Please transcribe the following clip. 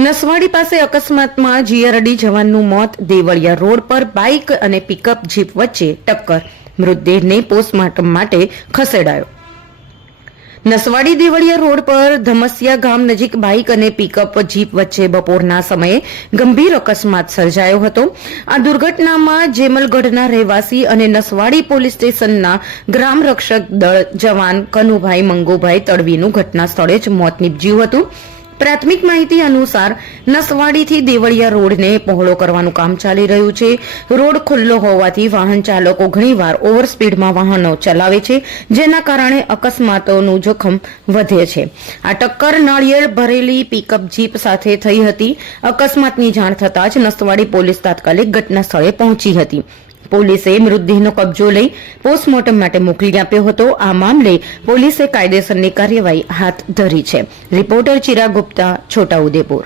નસવાડી પાસે અકસ્માતમાં જીઆરડી જવાનનું મોત, દેવળિયા રોડ પર બાઇક અને પિકઅપ જીપ વચ્ચે ટક્કર, મૃતદેહને પોસ્ટમોર્ટમ માટે ખસેડાયો. નસવાડી દેવળિયા રોડ પર ધમસિયા ગામ નજીક બાઇક અને પિકઅપ જીપ વચ્ચે બપોરના સમયે ગંભીર અકસ્માત સર્જાયો હતો. આ દુર્ઘટનામાં જેમલગઢના રહેવાસી અને નસવાડી પોલીસ સ્ટેશનના ગ્રામ રક્ષક દળ જવાન કનુભાઈ મંગુભાઈ તડવીનું ઘટના સ્થળે જ મોત નીપજ્યું હતું. પ્રાથમિક માહિતી અનુસાર નસવાડીથી દેવળિયા રોડને પહોળો કરવાનું કામ ચાલી રહ્યું છે. રોડ ખુલ્લો હોવાથી વાહન ચાલકો ઘણીવાર ઓવર સ્પીડમાં વાહનો ચલાવે છે, જેના કારણે અકસ્માતોનું જોખમ વધે છે. આ ટક્કર નાળિયેર ભરેલી પિકઅપ જીપ સાથે થઈ હતી. અકસ્માતની જાણ થતાં જ નસવાડી પોલીસ તાત્કાલિક ઘટના સ્થળે પહોંચી હતી. પોલીસે મૃતદેહનો કબજો લઈ પોસ્ટમોર્ટમ માટે મોકલી આપ્યો હતો. આ મામલે પોલીસે કાયદેસરની કાર્યવાહી હાથ ધરી છે. રિપોર્ટર ચિરાગ ગુપ્તા, છોટાઉદેપુર.